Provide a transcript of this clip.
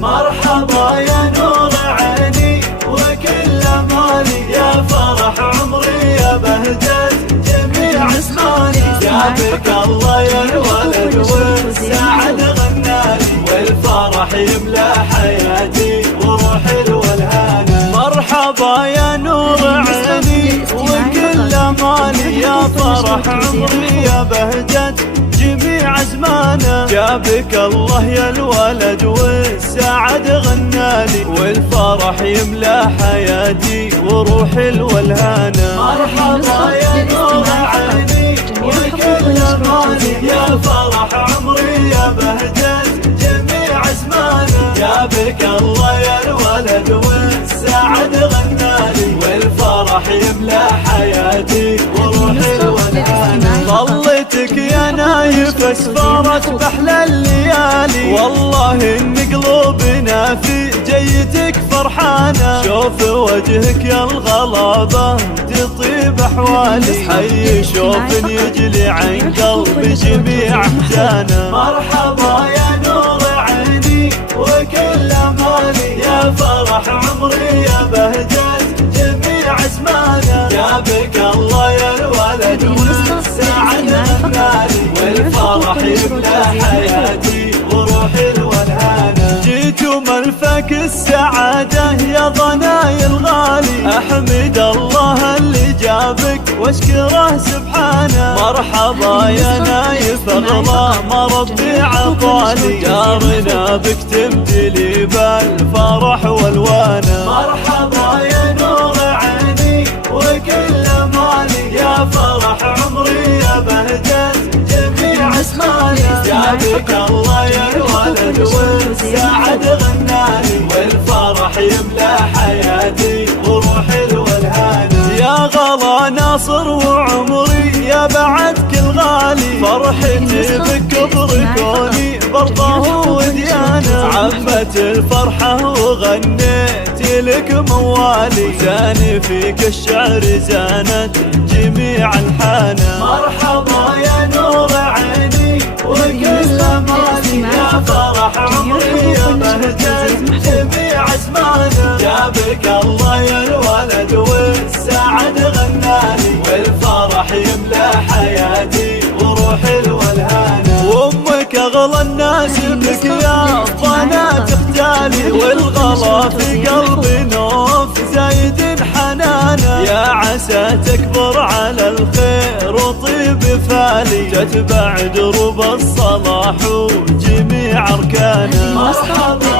مرحبا يا نور عيني وكل مالي، يا فرح عمري يا بهجة جميع زماني. جابك الله يا الولد والسعد غنالي، والفرح يملى حياتي وروحي الولهانة. مرحبا يا نور عيني وكل مالي، يا فرح عمري يا بهجة جميع زمانه. جابك الله يا الولد والسعد غنالي، والفرح يملى حياتي وروحي الولهانة. مرحبا يا نور عيني وكل مالي، يا فرح عمري يا بهجة جميع زمانه. جابك الله يا الولد والسعد غنالي، والفرح يملى حياتي وروحي الولهانة. ظلتك يا نايف اسفارت بأحلى الليالي، والله ان قلوبنا في جيتك فرحانة. شوف وجهك يا الغلابة تطيب احوالي، حي شوف يجلي عن قلبي جميع احزانه. مرحبا يا نور عيني وكل مالي، يا فرح عمري يا بهجة جميع زمانه. جابك الله يا الولد والسعد غنالي، والفرح يملى حياتي وروحي الولهانة. جيتوا ملفك السعادة يا ضناي الغالي، احمد الله اللي جابك واشكره سبحانه. مرحبا يا نايف اغلى ما ربي عطالي، دارنا بك تمتلي بالفرح والوانه. مرحبا يا نور عيني وكل مالي، يا فرح عمري يا بهجة جميع زمانه. جابك الله يا الولد والسعد غنالي، والفرح يملى حياتي وروحي الولهانة. يا غلا ناصر وعمري يا بعد كل غالي، فرحتي بك كبر كوني برضه وديانة. عمت الفرحة وغنيت لك موالي، زاني فيك الشعر زانت جميع الحانة. مرحبا يا نور عيني وكل مالي، يا فرح عمري يا بهجة جميع زمانه. جابك الله يا الولد والسعد غنالي، والفرح يملى حياتي وروحي الولهانة. وامك اغلى الناس بك يا الضنا تختالي، والغلا في قلبي نوف زايد حنانه. يا عسى تكبر على الخير وطيب فالي، تتبع دروب الصلاح وجميع اركانه. مرحبا